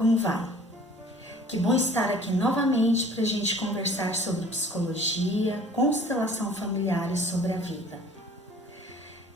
Como vai? Que bom estar aqui novamente para a gente conversar sobre psicologia, constelação familiar e sobre a vida.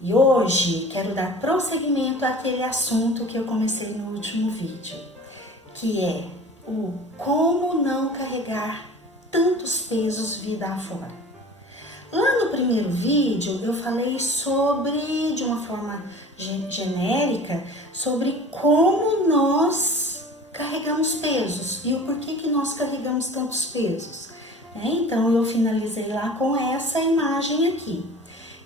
E hoje quero dar prosseguimento àquele assunto que eu comecei no último vídeo, que é o como não carregar tantos pesos vida afora. Lá no primeiro vídeo eu falei sobre, de uma forma genérica, sobre como nós carregamos pesos e o porquê que nós carregamos tantos pesos. Então eu finalizei lá com essa imagem aqui,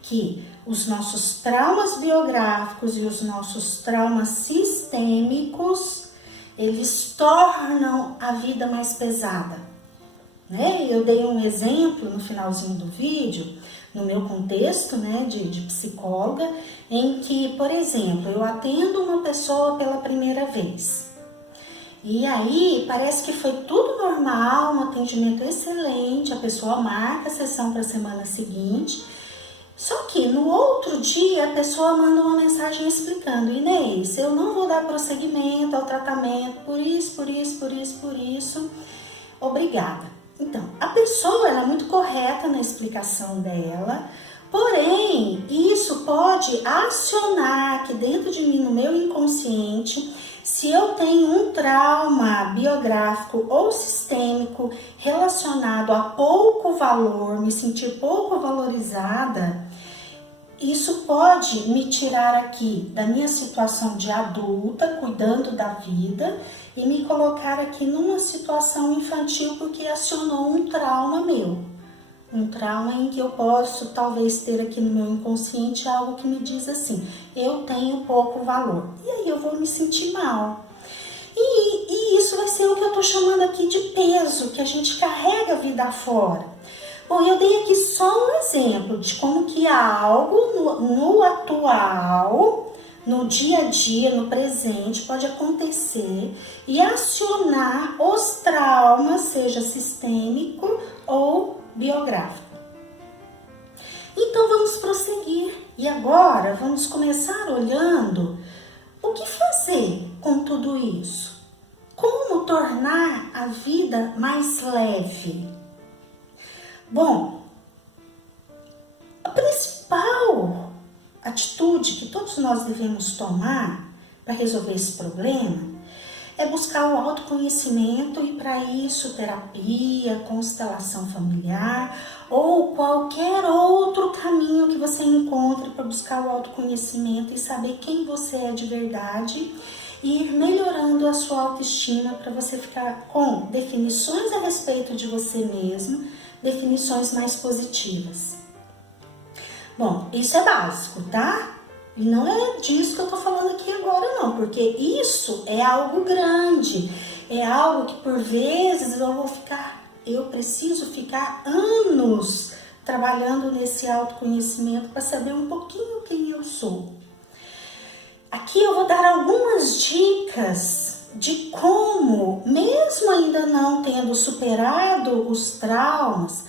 que os nossos traumas biográficos e os nossos traumas sistêmicos, eles tornam a vida mais pesada. Eu dei um exemplo no finalzinho do vídeo, no meu contexto de psicóloga, em que, por exemplo, eu atendo uma pessoa pela primeira vez. E aí, parece que foi tudo normal, um atendimento excelente, a pessoa marca a sessão para a semana seguinte. Só que no outro dia, a pessoa manda uma mensagem explicando: Inês, eu não vou dar prosseguimento ao tratamento por isso, obrigada. Então, a pessoa ela é muito correta na explicação dela, porém, isso pode acionar aqui dentro de mim, no meu inconsciente, se eu tenho um trauma biográfico ou sistêmico relacionado a pouco valor, me sentir pouco valorizada, isso pode me tirar aqui da minha situação de adulta, cuidando da vida, e me colocar aqui numa situação infantil porque acionou um trauma meu. Um trauma em que eu posso talvez ter aqui no meu inconsciente algo que me diz assim: eu tenho pouco valor. E aí eu vou me sentir mal. E isso vai ser o que eu estou chamando aqui de peso, que a gente carrega a vida afora. Bom, eu dei aqui só um exemplo de como que algo no atual, no dia a dia, no presente, pode acontecer e acionar os traumas, seja sistêmico ou biográfico. Então vamos prosseguir. E agora vamos começar olhando o que fazer com tudo isso. Como tornar a vida mais leve? Bom, a principal atitude que todos nós devemos tomar para resolver esse problema é buscar o autoconhecimento, e para isso terapia, constelação familiar ou qualquer outro caminho que você encontre para buscar o autoconhecimento e saber quem você é de verdade e ir melhorando a sua autoestima para você ficar com definições a respeito de você mesmo, definições mais positivas. Bom, isso é básico, tá? E não é disso que eu tô falando aqui agora não, porque isso é algo grande, é algo que por vezes eu preciso ficar anos trabalhando nesse autoconhecimento para saber um pouquinho quem eu sou. Aqui eu vou dar algumas dicas de como, mesmo ainda não tendo superado os traumas,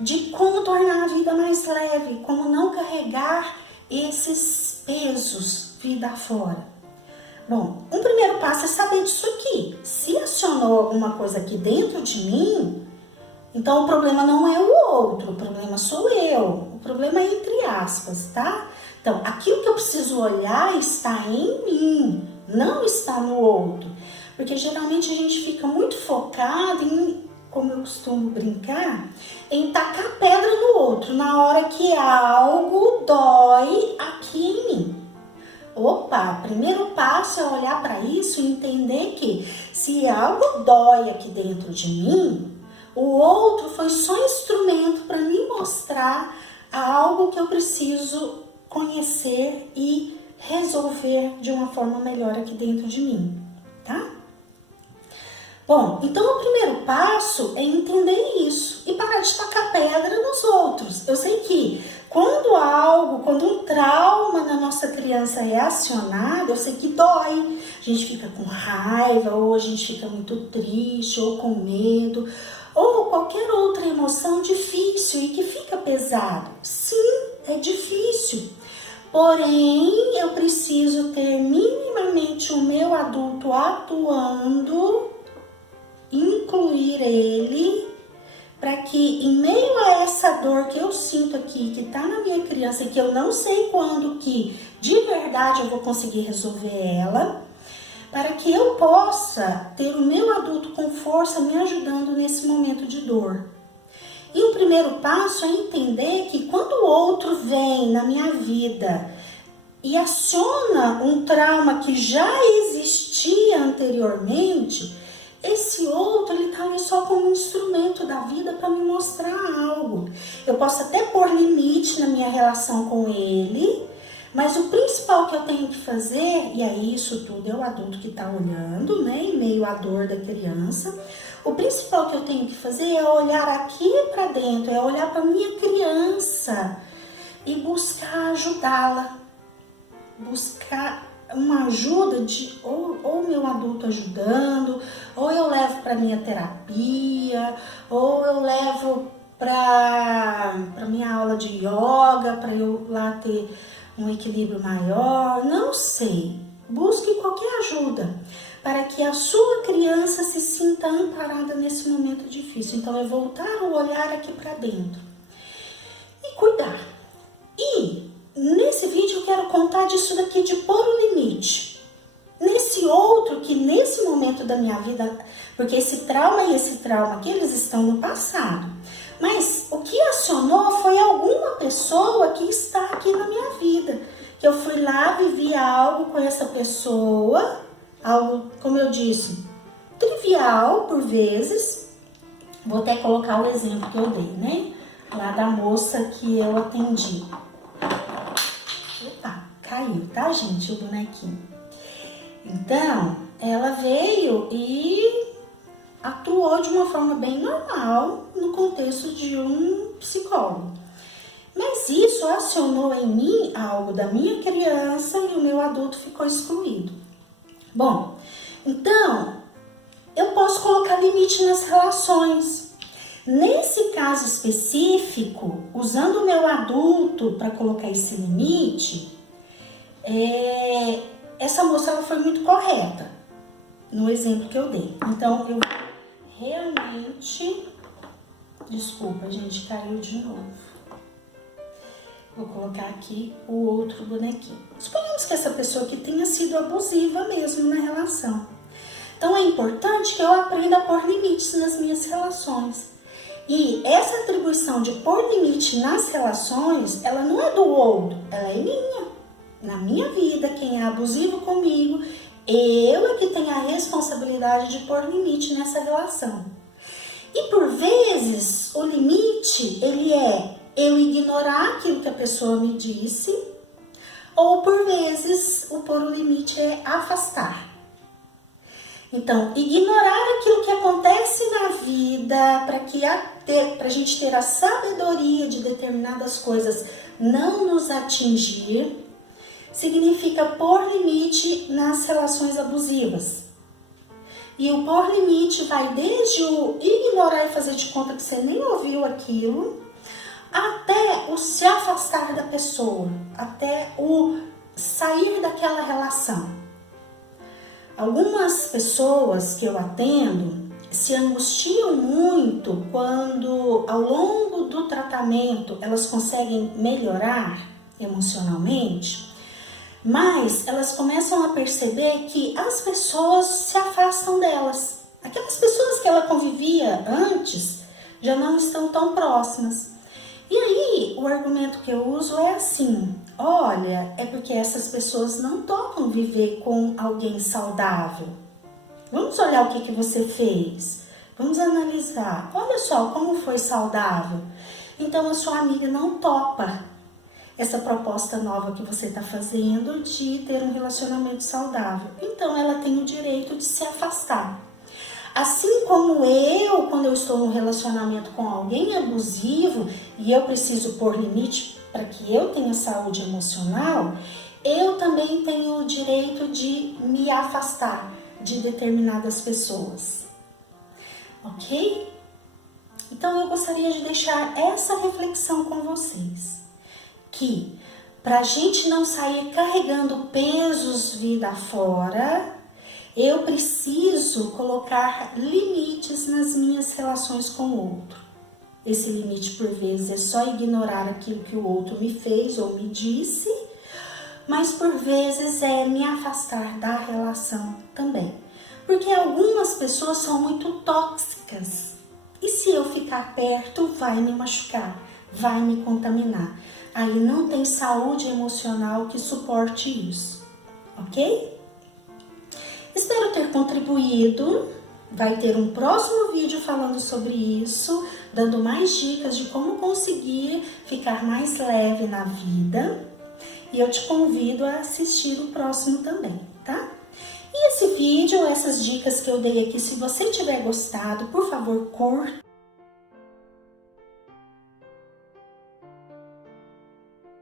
de como tornar a vida mais leve, como não carregar esses pesos vida afora. Bom, um primeiro passo é saber disso aqui. Se acionou alguma coisa aqui dentro de mim, então o problema não é o outro, o problema sou eu. O problema é entre aspas, tá? Então, aquilo que eu preciso olhar está em mim, não está no outro. Porque geralmente a gente fica muito focado em, como eu costumo brincar, em tacar pedra no outro, na hora que algo dói aqui em mim. Opa, primeiro passo é olhar para isso e entender que se algo dói aqui dentro de mim, o outro foi só instrumento para me mostrar algo que eu preciso conhecer e resolver de uma forma melhor aqui dentro de mim, tá? Bom, então o primeiro passo é entender isso e parar de tacar pedra nos outros. Eu sei que quando um trauma na nossa criança é acionado, eu sei que dói. A gente fica com raiva, ou a gente fica muito triste, ou com medo, ou qualquer outra emoção difícil e que fica pesado. Sim, é difícil. Porém, eu preciso ter minimamente simplesmente o meu adulto atuando, incluir ele, para que em meio a essa dor que eu sinto aqui, que tá na minha criança e que eu não sei quando que de verdade eu vou conseguir resolver ela, para que eu possa ter o meu adulto com força me ajudando nesse momento de dor. E o primeiro passo é entender que quando o outro vem na minha vida e aciona um trauma que já existia anteriormente, esse outro, ele tá ali só como um instrumento da vida para me mostrar algo. Eu posso até pôr limite na minha relação com ele, mas o principal que eu tenho que fazer, e aí isso tudo é o adulto que tá olhando, né, em meio à dor da criança, o principal que eu tenho que fazer é olhar aqui para dentro, é olhar para minha criança e buscar ajudá-la, buscar uma ajuda de ou meu adulto ajudando, ou eu levo para minha terapia, ou eu levo para minha aula de yoga, para eu lá ter um equilíbrio maior, não sei. Busque qualquer ajuda para que a sua criança se sinta amparada nesse momento difícil. Então é voltar o olhar aqui para dentro e cuidar. E nesse vídeo eu quero contar disso daqui, de pôr o limite. Nesse outro que nesse momento da minha vida, porque esse trauma e esse trauma aqui, eles estão no passado. Mas o que acionou foi alguma pessoa que está aqui na minha vida. Que eu fui lá, vivi algo com essa pessoa, algo, como eu disse, trivial por vezes. Vou até colocar o exemplo que eu dei, né? Lá da moça que eu atendi. Opa, caiu, tá, gente, o bonequinho. Então, ela veio e atuou de uma forma bem normal no contexto de um psicólogo. Mas isso acionou em mim algo da minha criança e o meu adulto ficou excluído. Bom, então, eu posso colocar limite nas relações. Nesse caso específico, usando o meu adulto para colocar esse limite, essa moça ela foi muito correta no exemplo que eu dei. Então, eu realmente... Desculpa, gente, caiu de novo. Vou colocar aqui o outro bonequinho. Suponhamos que essa pessoa aqui tenha sido abusiva mesmo na relação. Então, é importante que eu aprenda a pôr limites nas minhas relações. E essa atribuição de pôr limite nas relações, ela não é do outro, ela é minha. Na minha vida, quem é abusivo comigo, eu é que tenho a responsabilidade de pôr limite nessa relação. E por vezes, o limite, ele é eu ignorar aquilo que a pessoa me disse, ou por vezes, o pôr o limite é afastar. Então, ignorar aquilo que acontece na vida para a gente ter a sabedoria de determinadas coisas não nos atingir, significa pôr limite nas relações abusivas. E o pôr limite vai desde o ignorar e fazer de conta que você nem ouviu aquilo, até o se afastar da pessoa, até o sair daquela relação. Algumas pessoas que eu atendo se angustiam muito quando, ao longo do tratamento, elas conseguem melhorar emocionalmente, mas elas começam a perceber que as pessoas se afastam delas. Aquelas pessoas que ela convivia antes já não estão tão próximas. E aí, o argumento que eu uso é assim: olha, é porque essas pessoas não topam viver com alguém saudável. Vamos olhar o que você fez. Vamos analisar. Olha só como foi saudável. Então, a sua amiga não topa essa proposta nova que você está fazendo de ter um relacionamento saudável. Então, ela tem o direito de se afastar. Assim como eu, quando eu estou num relacionamento com alguém abusivo e eu preciso pôr limite para que eu tenha saúde emocional, eu também tenho o direito de me afastar de determinadas pessoas. Ok? Então eu gostaria de deixar essa reflexão com vocês, que Para a gente não sair carregando pesos vida fora, eu preciso colocar limites nas minhas relações com o outro. Esse limite, por vezes, é só ignorar aquilo que o outro me fez ou me disse, mas por vezes é me afastar da relação também. Porque algumas pessoas são muito tóxicas. E se eu ficar perto, vai me machucar, vai me contaminar. Aí não tem saúde emocional que suporte isso, ok? Espero ter contribuído. Vai ter um próximo vídeo falando sobre isso, dando mais dicas de como conseguir ficar mais leve na vida. E eu te convido a assistir o próximo também, tá? E esse vídeo, essas dicas que eu dei aqui, se você tiver gostado, por favor, curta.